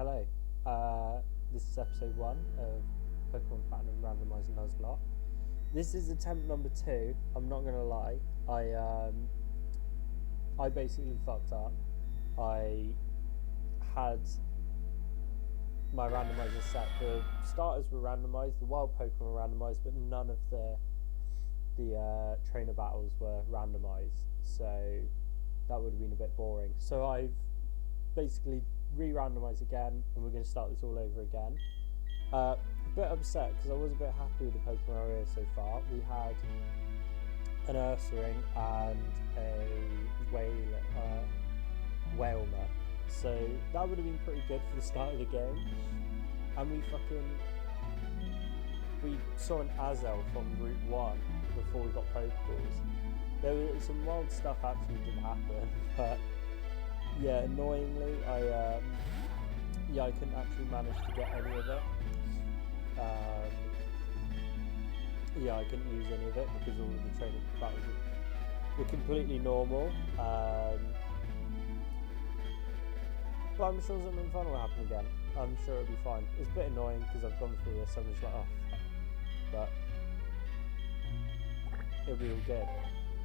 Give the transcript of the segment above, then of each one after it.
Hello, this is episode 1 of Pokemon Platinum Randomizer Nuzlocke. This is attempt number 2. I'm not gonna lie, I basically fucked up. I had my randomizer set. The starters were randomized, the wild Pokemon were randomized, but none of the trainer battles were randomized, so that would have been a bit boring. So I've basically re-randomized again, and we're going to start this all over again. A bit upset because I was a bit happy with the Pokemon area so far. We had an Ursaring and a Whalmer, so that would have been pretty good for the start of the game. And we saw an AZELF on Route 1 before we got Pokeballs. There was some wild stuff actually did happen, but yeah, annoyingly, I couldn't actually manage to get any of it. I couldn't use any of it because all of the training battles were completely normal. But I'm sure something fun will happen again. I'm sure it'll be fine. It's a bit annoying because I've gone through this, I'm just like, oh, fuck. But it'll be all good.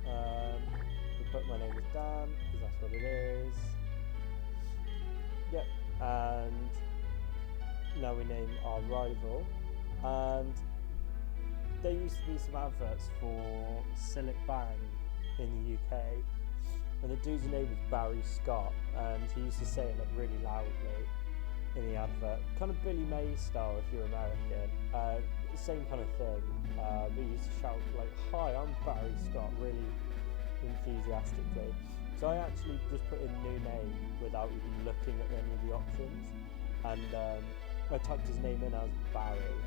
We'll put my name as Dan because that's what it is. Yep, and now we name our rival. And there used to be some adverts for Sillic Bang in the UK, and the dude's name was Barry Scott, and he used to say it like really loudly in the advert, kind of Billy May style if you're American. Same kind of thing, but he used to shout like, "Hi, I'm Barry Scott," really enthusiastically. So I actually just put in new name without even looking at any of the options, and I typed his name in as Barry,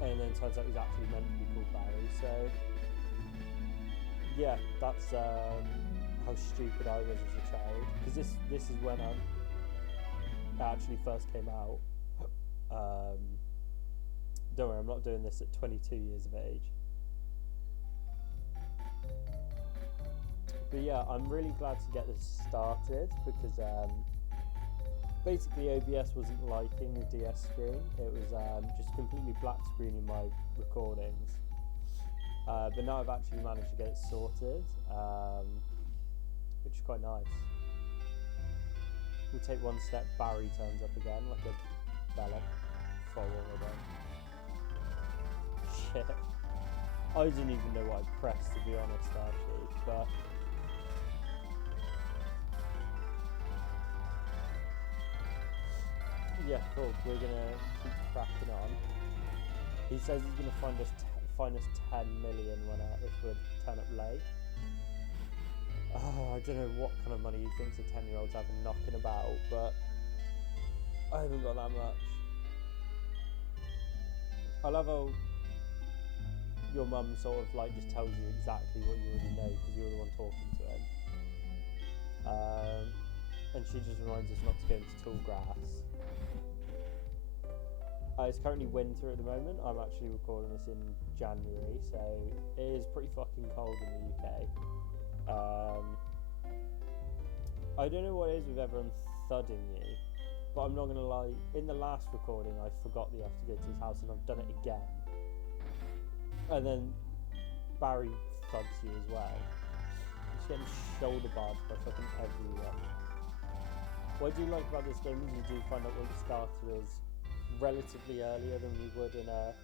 and then it turns out he's actually meant to be called Barry. So yeah, that's how stupid I was as a child, because this is when it actually first came out. Don't worry, I'm not doing this at 22 years of age. But yeah, I'm really glad to get this started because basically OBS wasn't liking the DS screen. It was just completely black screening my recordings. But now I've actually managed to get it sorted, which is quite nice. We'll take one step, Barry turns up again, like a Belloc follower then. Shit. I didn't even know what I pressed, to be honest, actually, but yeah, cool. We're gonna keep cracking on. He says he's gonna find us 10 million if we turn up late. Oh, I don't know what kind of money he thinks a 10-year-old's having knocking about, but I haven't got that much. I love how your mum sort of like just tells you exactly what you already know because you're the one talking to him. And she just reminds us not to go into tall grass. It's currently winter at the moment. I'm actually recording this in January, so it is pretty fucking cold in the UK. I don't know what it is with everyone thudding you, but I'm not gonna lie, in the last recording I forgot that you have to go to his house, and I've done it again. And then Barry thuds you as well. He's getting shoulder barred by fucking everyone. What I do like about this game is you do find out what your starter is relatively earlier than you would in a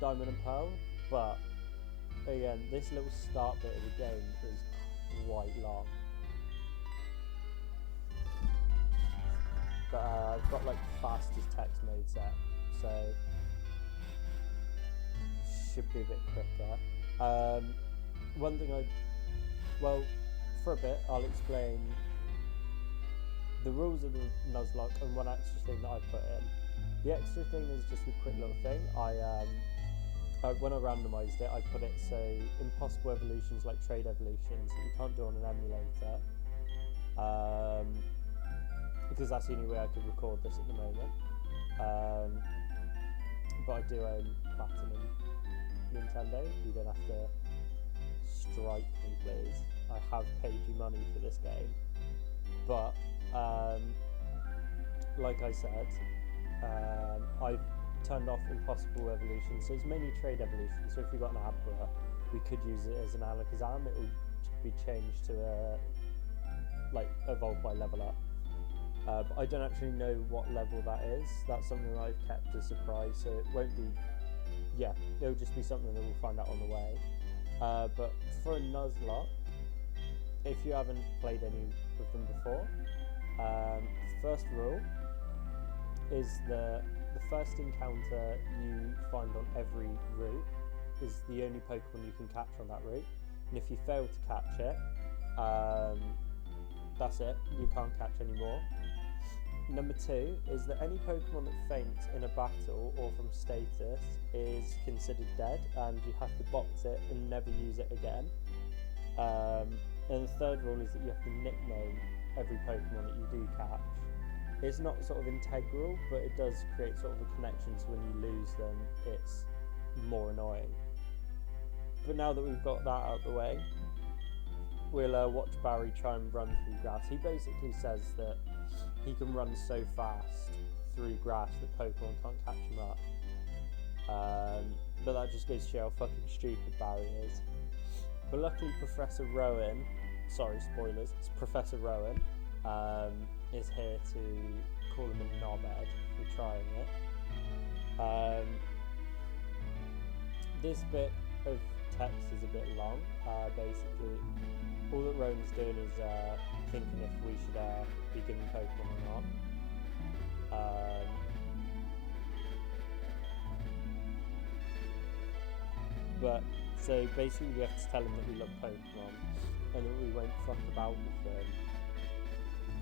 Diamond and Pearl, but again, this little start bit of the game is quite long. But I've got like fastest text mode set, so should be a bit quicker. One thing for a bit, I'll explain the rules of the Nuzlocke and one extra thing that I put in. The extra thing is just a quick little thing. When I randomised it, I put it so impossible evolutions like trade evolutions that you can't do on an emulator, because that's the only way I could record this at the moment. But I do own Platinum Nintendo. You don't have to strike me, please. I have paid you money for this game, but like I said, I've turned off impossible evolution, so it's mainly trade evolution. So if you've got an Abra, we could use it as an Alakazam. It will be changed to evolve by level up. But I don't actually know what level that is. That's something that I've kept a surprise, so it won't be. Yeah, it'll just be something that we'll find out on the way. But for a Nuzlocke, if you haven't played any of them before, first rule is the first encounter you find on every route is the only Pokemon you can catch on that route, and if you fail to catch it, that's it, you can't catch any more. Number 2 is that any Pokemon that faints in a battle or from status is considered dead, and you have to box it and never use it again. And the third rule is that you have to nickname every Pokemon that you do catch. It's not sort of integral, but it does create sort of a connection, so when you lose them, it's more annoying. But now that we've got that out of the way, we'll watch Barry try and run through grass. He basically says that he can run so fast through grass that Pokemon can't catch him up. But that just goes to show how fucking stupid Barry is. But luckily Professor Rowan, sorry spoilers, it's Professor Rowan, is here to call him a knobhead for trying it. This bit of text is a bit long. Basically, all that Rowan's doing is thinking if we should be giving Pokemon or not. But so basically, we have to tell him that we love Pokemon and that we won't fuck about with them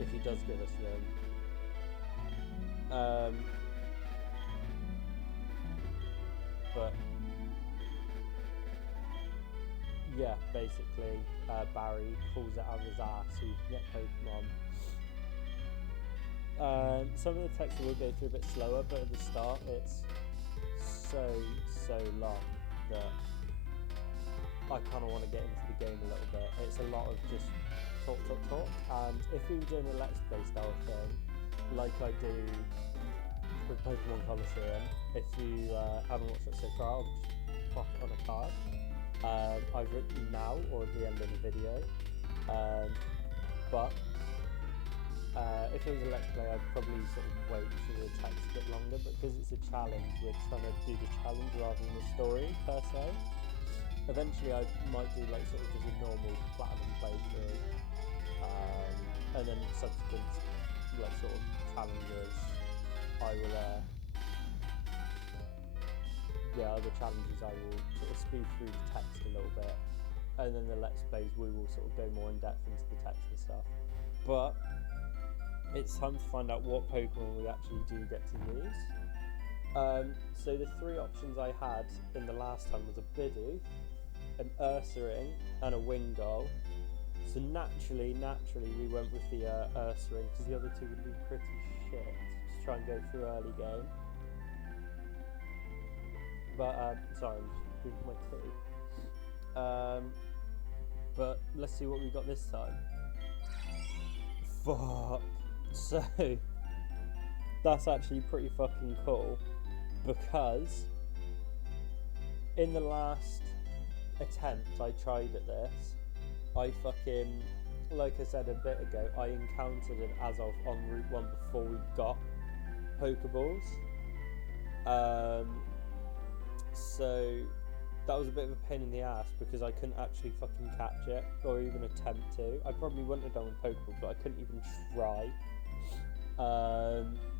if he does give us them. But yeah, basically, Barry pulls it out of his ass so you can get Pokemon. Some of the text will go through a bit slower, but at the start it's so long that I kind of want to get into the game a little bit. It's a lot of just talk, and if we were doing a Let's Play style thing, like I do with Pokemon Colosseum, if you haven't watched it so far, I'll just pop it on a card. Either now or at the end of the video. But if it was a Let's Play, I'd probably sort of wait for the text a bit longer, but because it's a challenge, we're trying to do the challenge rather than the story per se. Eventually I might do like sort of just a normal platinum playthrough, and then subsequent like sort of challenges I will other challenges I will sort of speed through the text a little bit, and then the Let's Plays we will sort of go more in depth into the text and stuff. But it's time to find out what Pokemon we actually do get to use. So the 3 options I had in the last time was a Bidoof, an Ursaring, and a Wingull. So naturally we went with the Ursaring, because the other 2 would be pretty shit to try and go through early game. But sorry, I'm just drinking my tea. But let's see what we got this time. Fuck. So that's actually pretty fucking cool, because in the last attempt I tried at this, I fucking, like I said a bit ago, I encountered an AZELF on Route 1 before we got Pokeballs. So that was a bit of a pain in the ass, because I couldn't actually fucking catch it, or even attempt to. I probably wouldn't have done with Pokeballs, but I couldn't even try.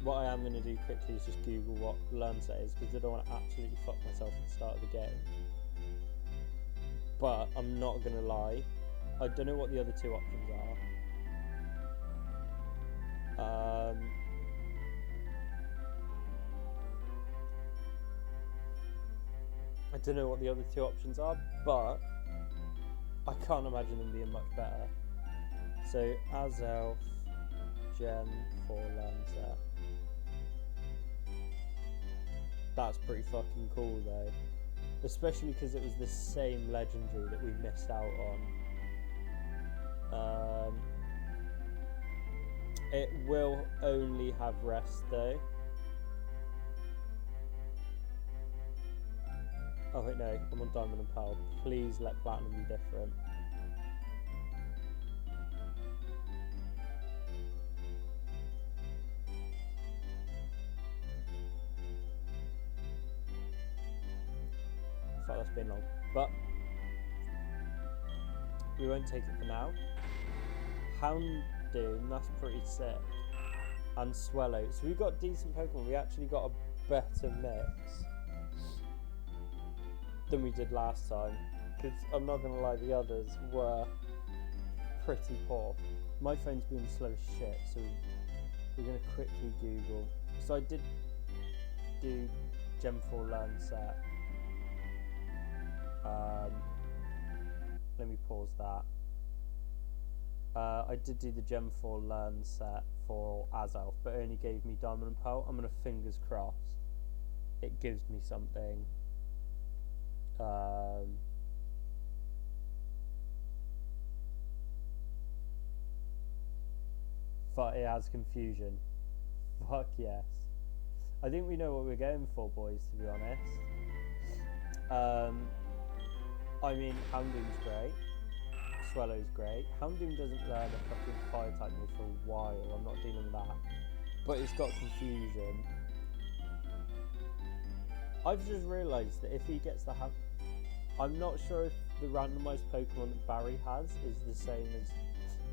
What I am going to do quickly is just Google what Learnset is, because I don't want to absolutely fuck myself at the start of the game. But I'm not going to lie, I don't know what the other 2 options are. I don't know what the other 2 options are, but I can't imagine them being much better. So AZELF Gen 4 Learnset. That's pretty fucking cool though. Especially because it was the same legendary that we missed out on. It will only have rest though. Oh wait, no, I'm on Diamond and Pearl. Please let Platinum be different. Fuck, that's been long. But we won't take it for now. Houndoom, that's pretty sick. And Swallow. So we got decent Pokemon. We actually got a better mix than we did last time. Because I'm not going to lie, the others were pretty poor. My phone's being slow as shit, so we're going to quickly Google. So I did do Gen 4 Learn Set. Let me pause that. I did do the Gen 4 Learn Set for AZELF, but it only gave me Diamond and Pearl. I'm going to fingers crossed it gives me something. But it has confusion. Fuck yes. I think we know what we're going for, boys, to be honest. I mean, Houndoom's great. Swallow's great. Houndoom doesn't learn a fucking fire type move for a while. I'm not dealing with that. But it's got confusion. I've just realised that if he gets the I'm not sure if the randomised Pokemon that Barry has is the same as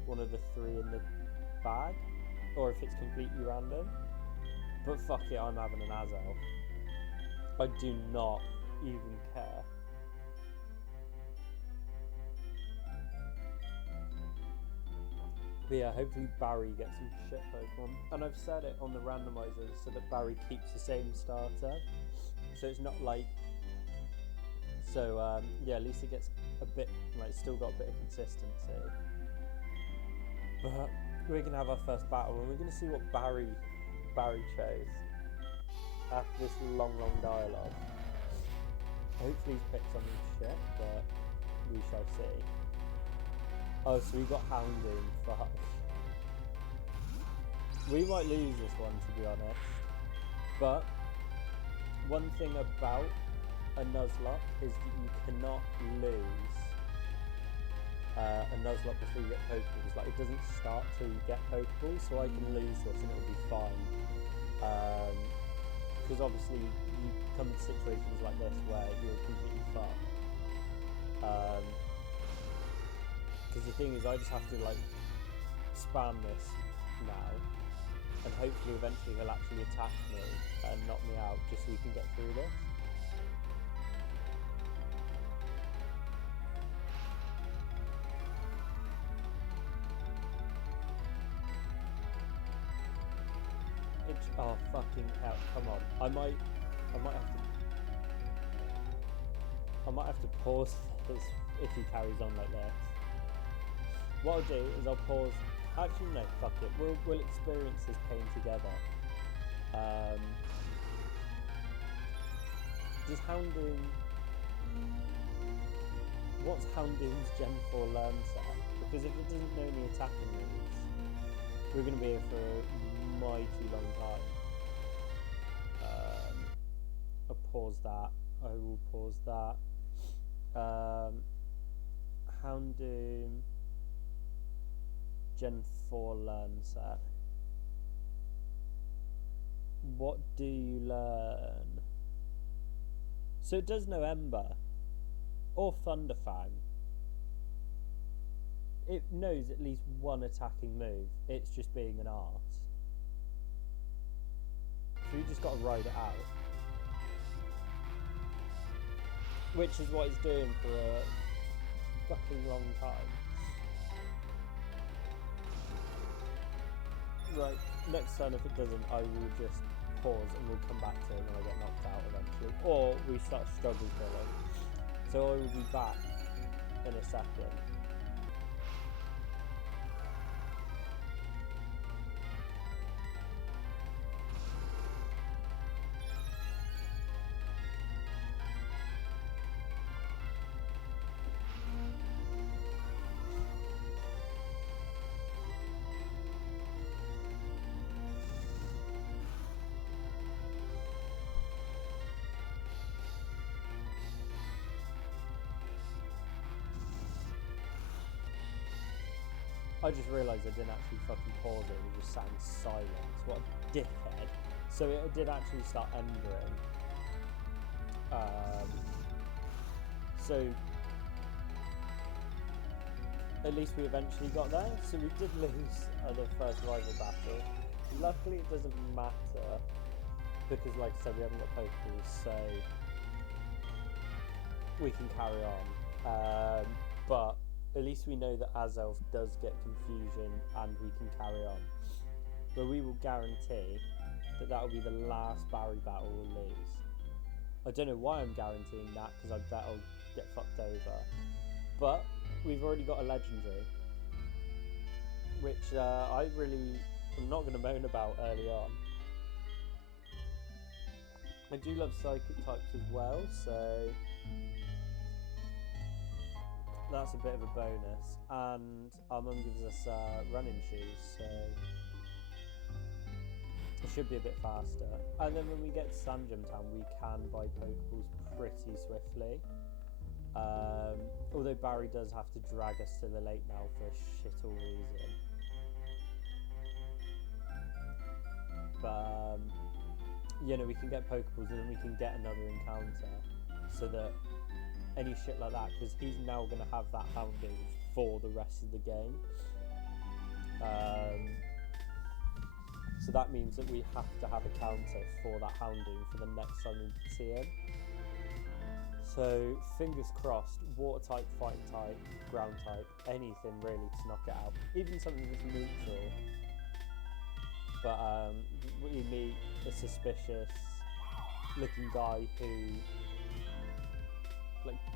one of the 3 in the bag, or if it's completely random. But fuck it, I'm having an AZELF. I do not even care. But yeah, hopefully Barry gets some shit Pokemon. And I've set it on the randomizer so that Barry keeps the same starter. So it's not like... So yeah, at least it gets a bit, like, still got a bit of consistency. But we're going to have our first battle and we're going to see what Barry chose. After this long dialogue. Hopefully he's picked something shit, but we shall see. Oh, so we got Houndoom. Fuck. We might lose this one, to be honest. But one thing about a Nuzlocke is that you cannot lose a Nuzlocke before you get Pokeballs. Like, it doesn't start till you get Pokeballs, so I can lose this and it'll be fine. Because obviously you come to situations like this where you're completely fucked. Because the thing is, I just have to like spam this now, and hopefully eventually he'll actually attack me and knock me out just so we can get through this. Oh fucking hell! Come on, I might have to pause this if he carries on like this. What I'll do is I'll pause. Actually, no, fuck it. We'll experience this pain together. Does Houndoom? What's Houndoom's Gen 4 Learn Set? Because if it doesn't know any attacking moves, we're going to be here for a mighty long time. I'll pause that. I will pause that. Houndoom Gen 4 Learn Set. What do you learn? So it does know Ember or Thunderfang. It knows at least one attacking move. It's just being an arse. So you just got to ride it out. Which is what it's doing for a fucking long time. Right, next time if it doesn't, I will just pause and we'll come back to it when I get knocked out eventually. Or we start struggle killing. So I will be back in a second. I just realised I didn't actually fucking pause it, it just sounds silent. What a dickhead. So it did actually start endering. So at least we eventually got there. So we did lose the first rival battle. Luckily it doesn't matter because, like I said, we haven't got Pokeballs, so we can carry on. But at least we know that AZELF does get confusion and we can carry on. But we will guarantee that will be the last Barry battle we'll lose. I don't know why I'm guaranteeing that, because I bet I'll get fucked over. But we've already got a legendary, which I'm not going to moan about early on. I do love psychic types as well, so that's a bit of a bonus. And our mum gives us running shoes, so it should be a bit faster. And then when we get to Sandgem Town, we can buy Pokeballs pretty swiftly. Although Barry does have to drag us to the lake now for a shittle reason. But you know, we can get Pokeballs and then we can get another encounter, so that any shit like that, because he's now going to have that hounding for the rest of the game. So that means that we have to have a counter for that hounding for the next time we see him. So fingers crossed, water type, fighting type, ground type, anything really to knock it out. Even something that's neutral. But we meet a suspicious looking guy who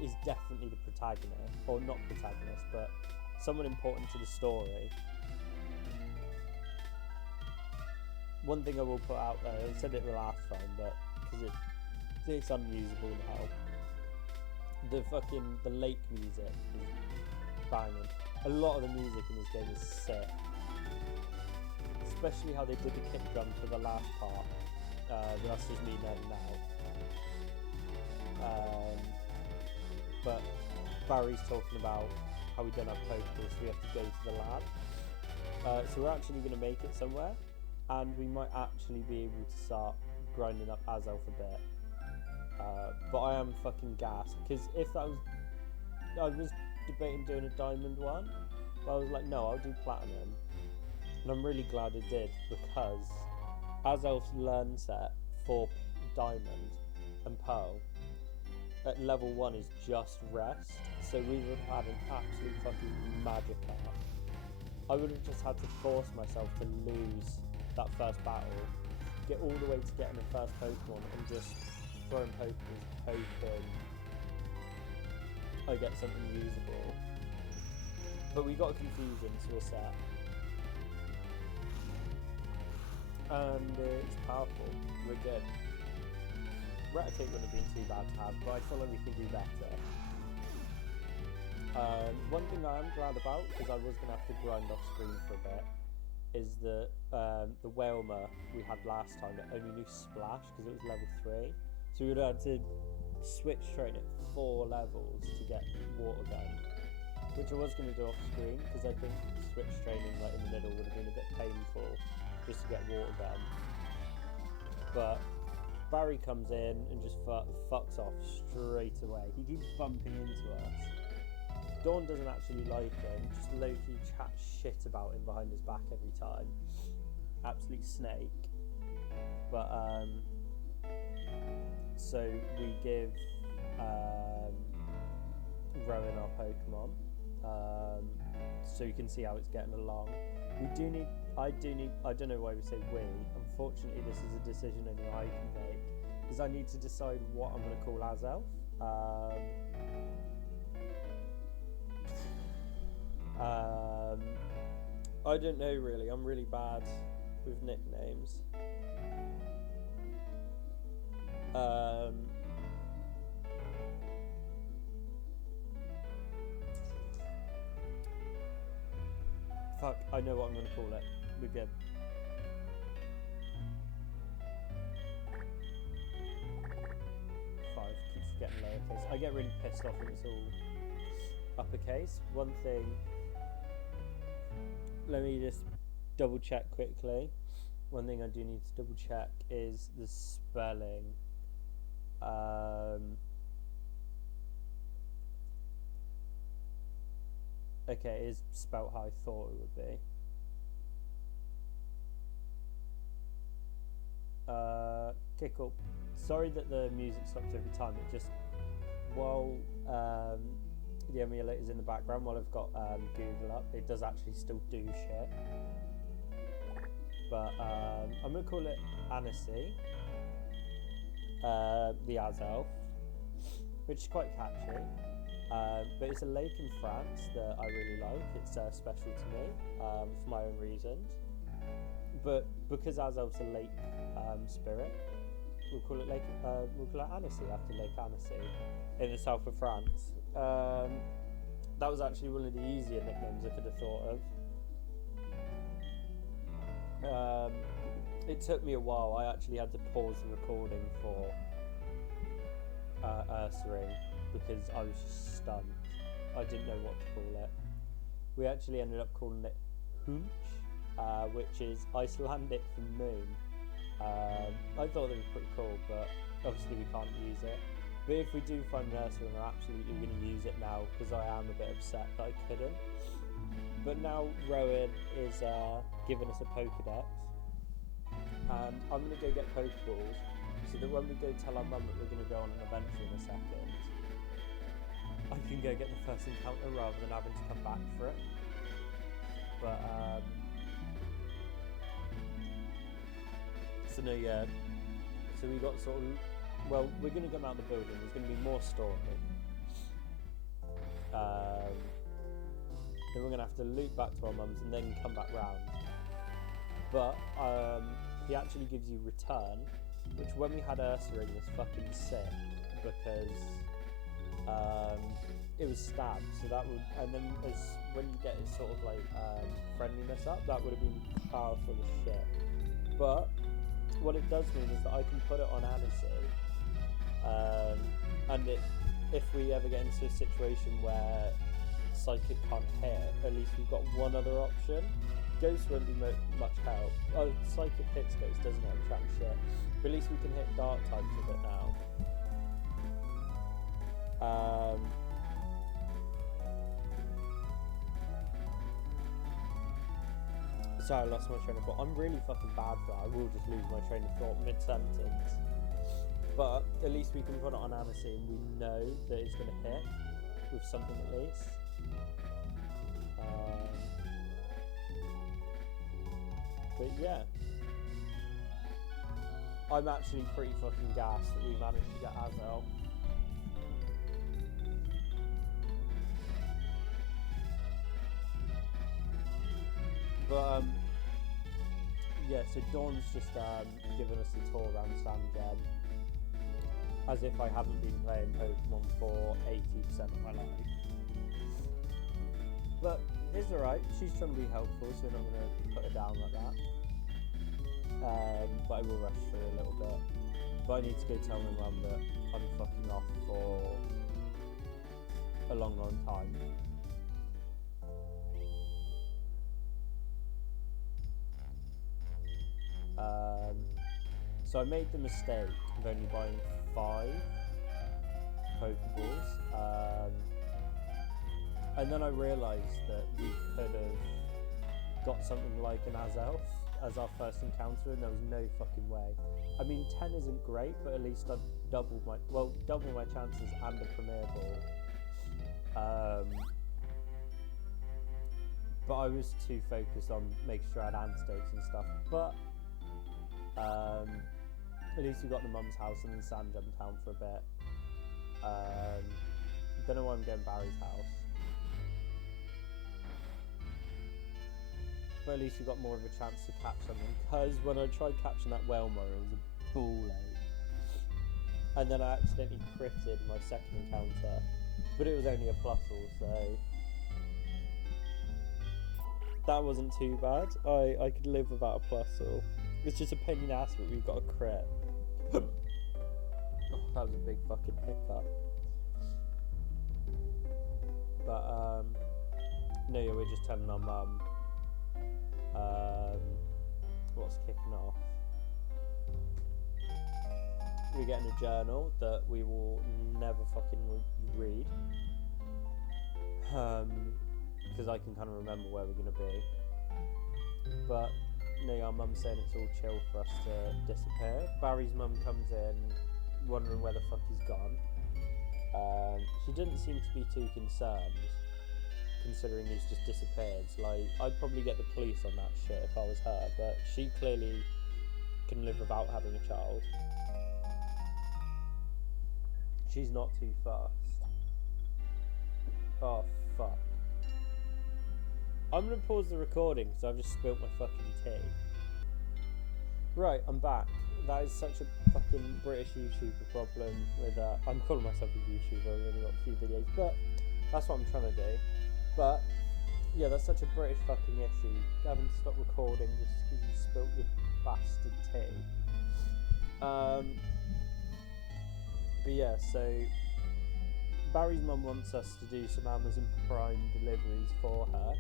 is definitely the protagonist, or not protagonist, but someone important to the story. One thing I will put out there, I said it the last time, but because it's unusable now. The lake music is banging. A lot of the music in this game is sick. Especially how they did the kick drum for the last part. But that's just me nerding out. But Barry's talking about how we don't have Pokeballs, so we have to go to the lab. So we're actually going to make it somewhere, and we might actually be able to start grinding up AZELF a bit. But I am fucking gassed, because if that was... I was debating doing a diamond one, but I was like, no, I'll do platinum. And I'm really glad I did, because AZELF's learn set for diamond and pearl at level 1 is just rest, so we would have had an absolute fucking magic art. I would have just had to force myself to lose that first battle, get all the way to getting the first Pokemon, and just throwing Pokeballs, hoping I get something usable. But we got a confusion, so we're set. And it's powerful, we're good. Raticate wouldn't have been too bad to have, but I feel like we can do better. One thing I am glad about, because I was going to have to grind off screen for a bit, is that the Whalmer we had last time, it only knew Splash because it was level 3. So we would have had to switch train it 4 levels to get Water Gun, which I was going to do off screen, because I think switch training in the middle would have been a bit painful just to get Water Gun. But Barry comes in and just fucks off straight away. He keeps bumping into us. Dawn doesn't actually like him, just low-key chats shit about him behind his back every time. Absolute snake. But, so we give Rowan our Pokemon, so you can see how it's getting along. I don't know why we say we. Unfortunately, this is a decision only I can make, because I need to decide what I'm going to call AZELF. I don't know really. I'm really bad with nicknames. Fuck, I know what I'm going to call it. We're good. Keeps getting lowercase. I get really pissed off when it's all uppercase. One thing let me just double check quickly. One thing I do need to double check is the spelling. Okay, it is spelt how I thought it would be. Okay, cool. Sorry that the music stops every time. It just, while the emulator's in the background, while I've got Google up, it does actually still do shit. But I'm going to call it Annecy, the AZELF, which is quite catchy. But it's a lake in France that I really like. It's special to me for my own reasons. But because AZELF's a lake spirit, we'll call it Annecy after Lake Annecy in the south of France. That was actually one of the easier nicknames I could have thought of. It took me a while. I actually had to pause the recording for Ursaring because I was just stunned. I didn't know what to call it. We actually ended up calling it Hunch, which is Icelandic for moon. I thought it was pretty cool, but obviously we can't use it. But if we do find an Ursaring, we're absolutely going to use it now because I am a bit upset that I couldn't. But now Rowan is giving us a Pokedex, and I'm going to go get Pokeballs so that when we go tell our mum that we're going to go on an adventure in a second, I can go get the first encounter rather than having to come back for it. But so no, yeah. So we got sort of, well, we're going to come out the building. There's going to be more story. Then we're going to have to loop back to our mum's and then come back round. But he actually gives you return, which when we had Ursaring was fucking sick because it was stabbed. So that would, and then when you get his sort of like friendliness up, that would have been powerful as shit. But what it does mean is that I can put it on Annecy, and if we ever get into a situation where Psychic can't hit, at least we've got one other option. Ghost won't be much help. Oh, Psychic hits Ghost, doesn't it? I'm chatting shit. But at least we can hit Dark types with it now. Sorry, I lost my train of thought. I'm really fucking bad for that. I will just lose my train of thought mid-sentence. But at least we can put it on Annecy and we know that it's going to hit with something at least. But yeah, I'm actually pretty fucking gassed that we managed to get AZELF. But yeah, so Dawn's just given us a tour around Sandgem, as if I haven't been playing Pokemon for 80% of my life. But it's alright, she's trying to be helpful, so we're not going to put her down like that. But I will rush through a little bit. But I need to go tell my mum that I'm fucking off for a long, long time. So I made the mistake of only buying 5 Pokeballs. And then I realised that we could have got something like an AZELF as our first encounter, and there was no fucking way. I mean, 10 isn't great, but at least I've doubled my chances and a Premier Ball. But I was too focused on making sure I had antidotes and stuff. But at least we got the mum's house and then Sandgem Town for a bit. Don't know why I'm going Barry's house. But at least we got more of a chance to catch something, because when I tried catching that Whalmer, it was a ball ache. And then I accidentally critted my second encounter, but it was only a Plusle, so that wasn't too bad. I could live without a Plusle. It's just a pain in the ass, but we've got a crit. Oh, that was a big fucking hiccup. But no, yeah, we're just telling our mum what's kicking off? We're getting a journal that we will never fucking read, because I can kind of remember where we're gonna be. But our mum's saying it's all chill for us to disappear. Barry's mum comes in, wondering where the fuck he's gone. She didn't seem to be too concerned, considering he's just disappeared. Like, I'd probably get the police on that shit if I was her, but she clearly can live without having a child. She's not too fast. Oh, fuck. I'm gonna pause the recording because I've just spilt my fucking tea. Right, I'm back. That is such a fucking British YouTuber problem with, I'm calling myself a YouTuber, I've only got a few videos, but that's what I'm trying to do. But, yeah, that's such a British fucking issue, having to stop recording just because you spilt your bastard tea. But yeah, so Barry's mum wants us to do some Amazon Prime deliveries for her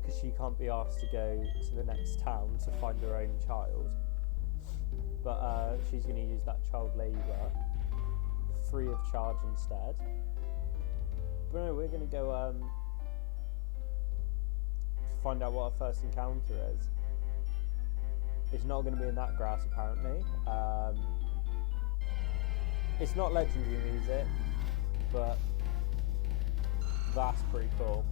because she can't be asked to go to the next town to find her own child. But she's going to use that child labour free of charge instead. But no, we're going to go find out what our first encounter is. It's not going to be in that grass apparently. It's not legendary music, but that's pretty cool.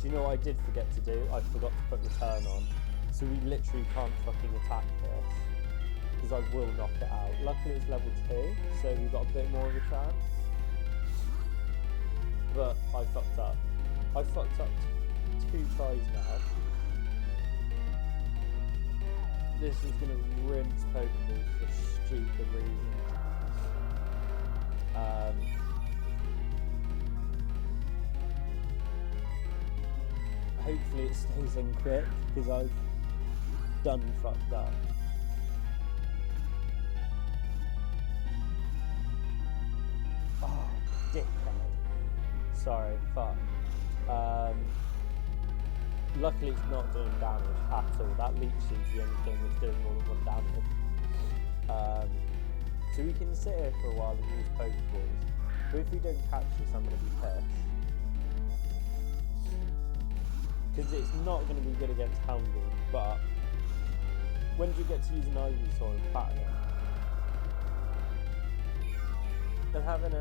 Do you know what I did forget to do? I forgot to put return on. So we literally can't fucking attack this, because I will knock it out. Luckily it's level 2, so we've got a bit more of a chance. But I fucked up. I fucked up 2 tries now. This is going to rinse Pokeballs for stupid reasons. Hopefully it stays in quick, because I've done fucked up. Oh, dickhead. Sorry, fuck. Luckily it's not doing damage at all. That leech seed's the only thing that's doing more than 1 damage. So we can sit here for a while and use Pokeballs. But if we don't catch this, I'm going to be pissed. Because it's not going to be good against Houndoom, but when do you get to use an Ivysaur in Platinum? And having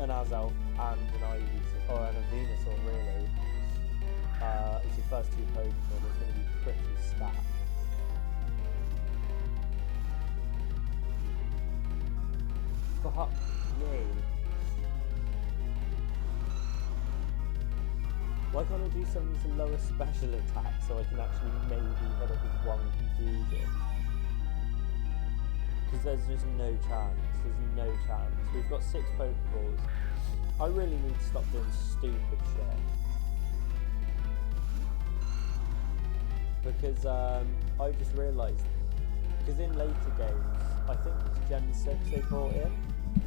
an AZELF and an Ivysaur, or a Venusaur really, as your first 2 Pokemon is going to be pretty stacked. Fuck me. Why can't I do something to lower special attack so I can actually maybe hit it with 1 confusion? Because there's just no chance. There's no chance. We've got 6 Pokeballs. I really need to stop doing stupid shit. Because I just realised, because in later games, I think it's Gen 6 they brought in,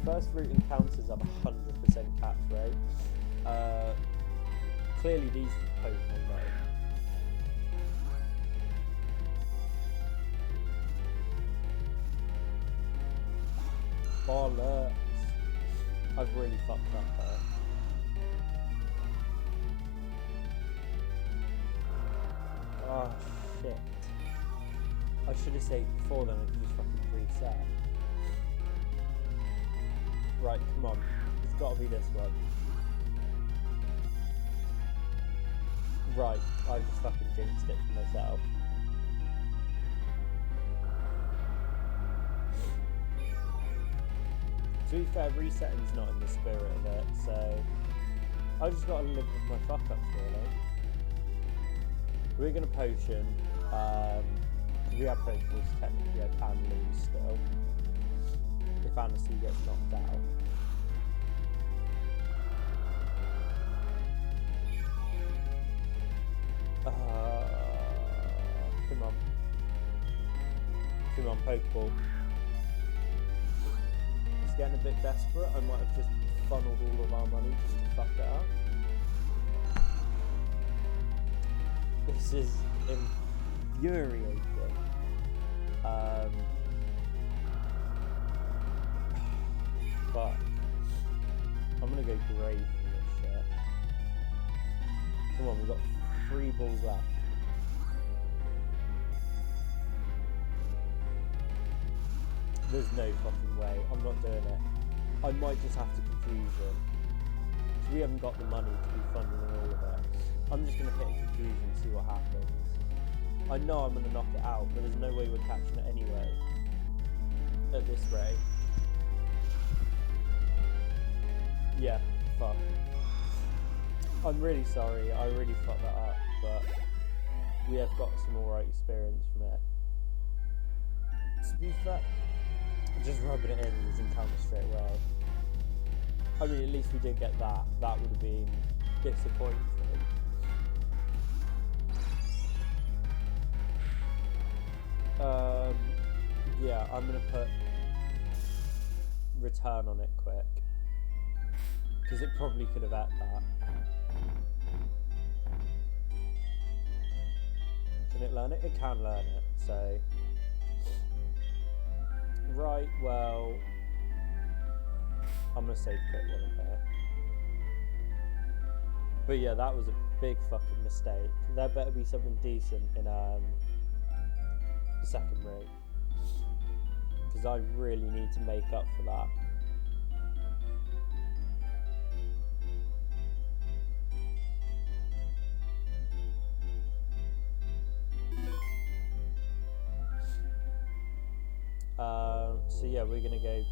first route encounters have 100% catch rate. Clearly these Pokemon though. Bollocks. I've really fucked up there. Oh shit. I should have saved before then, I could just fucking reset. Right, come on. It's gotta be this one. Right, I just fucking jinxed it for myself. To be fair, resetting's not in the spirit of it, so I just gotta live with my fuck ups really. We're gonna potion. We have Pokeballs, technically I can lose still. If Annecy gets knocked out. Come on. Come on, Pokeball. It's getting a bit desperate. I might have just funneled all of our money just to fuck it up. This is infuriating. But I'm gonna go grave for this shit. Come on, we've got 3 balls left. There's no fucking way. I'm not doing it. I might just have to confusion. Because we haven't got the money to be funneling all of it. I'm just gonna hit a confusion and see what happens. I know I'm gonna knock it out, but there's no way we're catching it anyway. At this rate. Yeah, fuck. I'm really sorry, I really fucked that up, but we have got some alright experience from it. To be fair, just rubbing it in as encounter straight away. I mean, at least we did get that. That would have been disappointing. Yeah, I'm gonna put return on it quick. Because it probably could have at that. Can it learn it? It can learn it, so... Right, well... I'm gonna save quit one in here. But yeah, that was a big fucking mistake. There better be something decent in the second ring. Because I really need to make up for that. So yeah, we're gonna go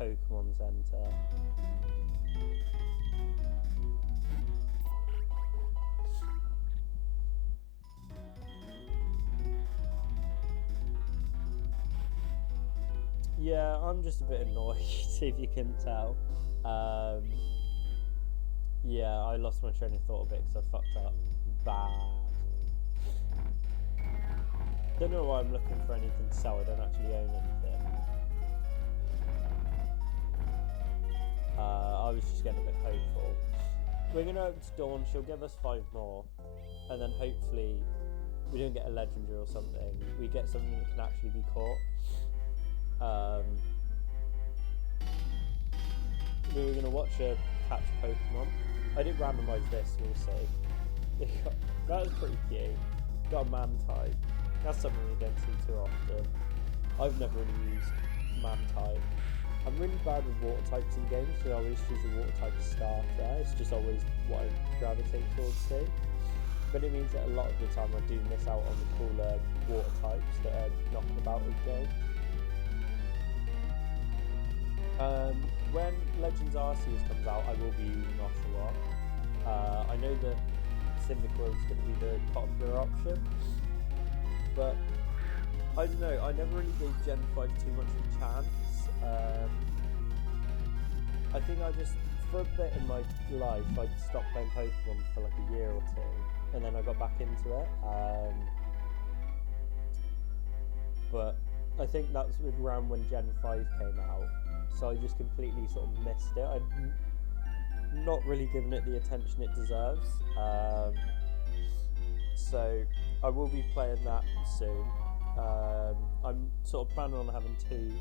Pokemon Center. Yeah, I'm just a bit annoyed, if you can tell. Yeah, I lost my train of thought a bit because I fucked up bad. Don't know why I'm looking for anything to sell. I don't actually own anything. I was just getting a bit hopeful. We're going to open to Dawn. She'll give us 5 more. And then hopefully we don't get a legendary or something. We get something that can actually be caught. We were going to watch a catch Pokemon. I did randomize this, we'll see. That was pretty cute. Got a man type. That's something we don't see too often. I've never really used man type. I'm really bad with water types in games, so I always choose a water type starter. It's just always what I gravitate towards too. But it means that a lot of the time I do miss out on the cooler water types that are knocking about with games. When Legends Arceus comes out, I will be using Oshawott. I know that Cyndaquil is going to be the popular option, but I don't know, I never really gave Gen 5 too much of a chance. I think I just, for a bit in my life, I stopped playing Pokemon for like a year or 2, and then I got back into it. But I think that's around when Gen 5 came out, so I just completely sort of missed it. I'd not really given it the attention it deserves. So I will be playing that soon. I'm sort of planning on having 2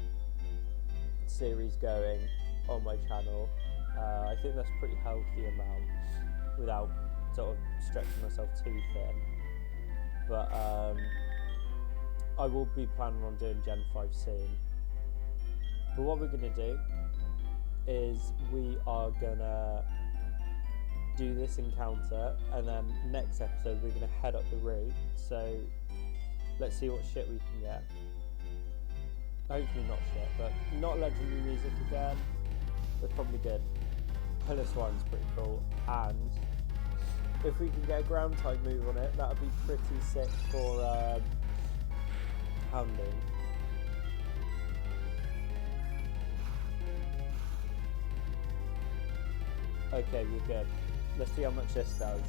series going on my channel. I think that's a pretty healthy amount without sort of stretching myself too thin. But I will be planning on doing Gen 5 soon. But what we're going to do is we are going to do this encounter, and then next episode we're going to head up the route. So let's see what shit we can get. Hopefully not shit, but not legendary music again. That's probably good. Pillar Swine's pretty cool, and if we can get a ground type move on it, that would be pretty sick for Hounding. Okay, we're good. Let's see how much this does.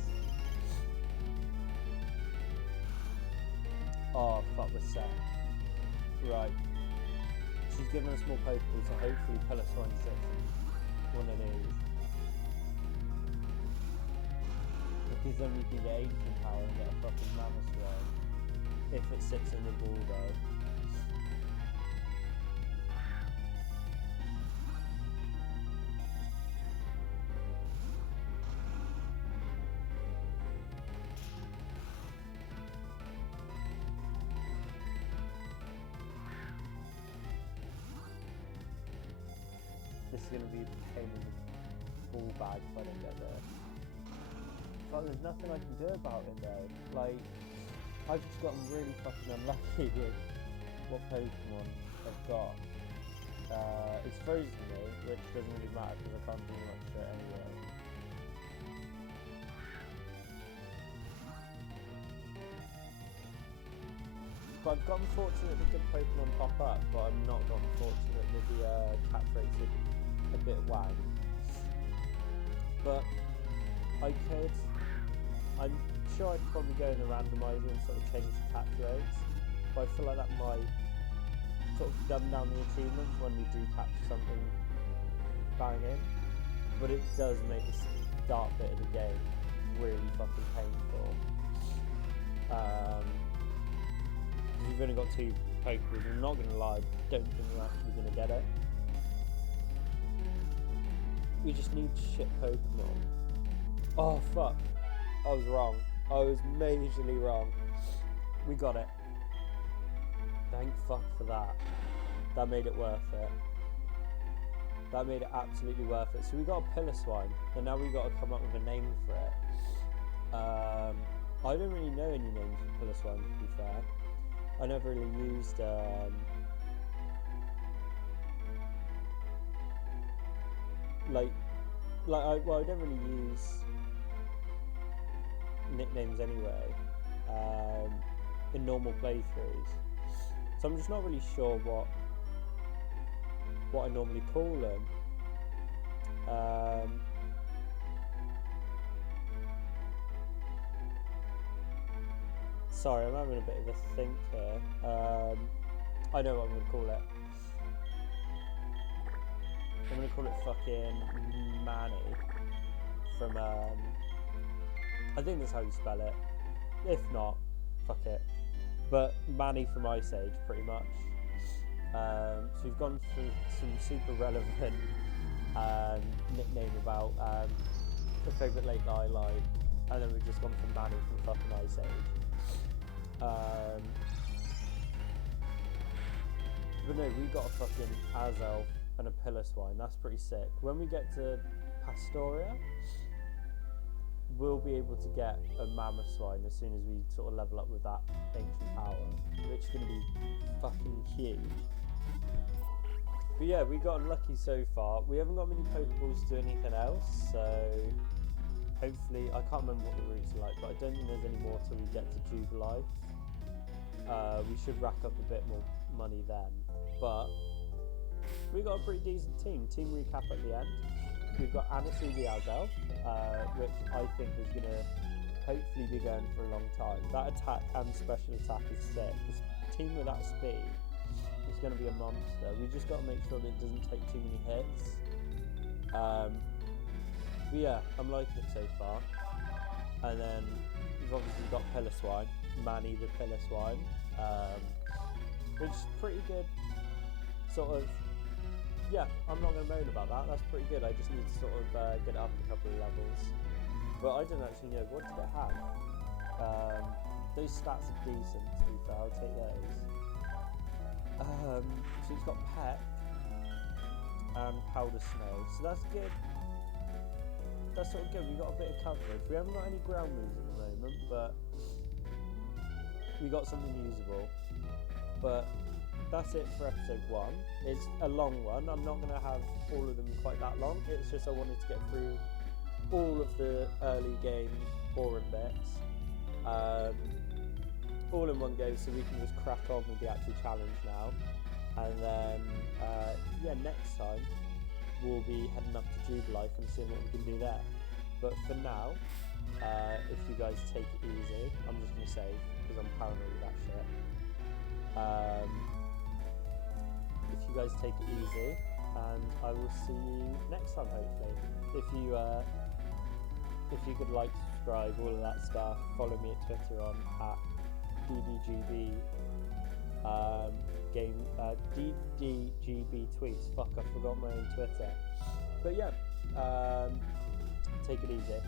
Oh, fuck, we're set. Right. She's given us more Pokeballs, so hopefully Pillar Swine 6 one of these. Because then we can get ancient power and get a fucking mammoth swarm. If it sits in the ball though. This is going to be the pain in the ball bag if I don't get there. But there's nothing I can do about it though. Like, I've just gotten really fucking unlucky with what Pokemon I've got. It's frozen me, which doesn't really matter because I can't do much to it anyway. But I've gotten fortunate with good Pokemon pop up, but I'm not gotten fortunate with the catch rates a bit wang. But I'm sure I'd probably go in the randomizer and sort of change the catch rates, but I feel like that might sort of dumb down the achievements when we do catch something banging, but it does make the start bit of the game really fucking painful. We've only got 2 Pokeballs, and I'm not going to lie, I don't think we're actually going to get it. We just need shit Pokemon. Oh fuck, I was wrong. I was majorly wrong. We got it. Thank fuck for that. That made it worth it. That made it absolutely worth it. So we got a Piloswine, and now we got to come up with a name for it. I don't really know any names for Piloswine, to be fair. I never really used I don't really use nicknames anyway in normal playthroughs, so I'm just not really sure what I normally call them. Sorry, I'm having a bit of a think here. I know what I'm going to call it. I'm going to call it fucking Manny from, I think that's how you spell it. If not, fuck it. But Manny from Ice Age, pretty much. So we've gone through some super relevant nickname about a favourite lake that I like, and then we've just gone from Manny from fucking Ice Age. But no, we got a fucking AZELF and a Piloswine. That's pretty sick. When we get to Pastoria, we'll be able to get a Mammothswine as soon as we sort of level up with that ancient power, which is going to be fucking huge. But yeah, we got unlucky so far. We haven't got many Pokeballs to do anything else, so hopefully, I can't remember what the routes are like, but I don't think there's any more till we get to Jubilife. We should rack up a bit more money then, but we got a pretty decent team. Team recap at the end. We've got Anisu the AZELF, which I think is going to hopefully be going for a long time. That attack and special attack is sick. This team with that speed is going to be a monster. We just got to make sure that it doesn't take too many hits. But yeah, I'm liking it so far. And then we've obviously got Piloswine, Manny the Piloswine, which is pretty good. Sort of, yeah, I'm not going to moan about that. That's pretty good. I just need to sort of get it up a couple of levels. But I don't actually know, what did it have? Those stats are decent, to be fair. I'll take those. So it's got Peck and Powder Snow, so that's good. That's sort of good. We got a bit of coverage. We haven't got any ground moves at the moment, but we got something usable. But that's it for episode 1. It's a long one. I'm not going to have all of them quite that long. It's just I wanted to get through all of the early game boring bits all in one go, so we can just crack on with the actual challenge now. And then yeah, next time we'll be heading up to Jubilife and seeing what we can do there. But for now, if you guys take it easy, I'm just going to save because I'm paranoid with that shit. If you guys take it easy, and I will see you next time, hopefully. If you if you could like, subscribe, all of that stuff. Follow me at Twitter on @DDGB DDGB tweets. Fuck, I forgot my own Twitter. But yeah, take it easy.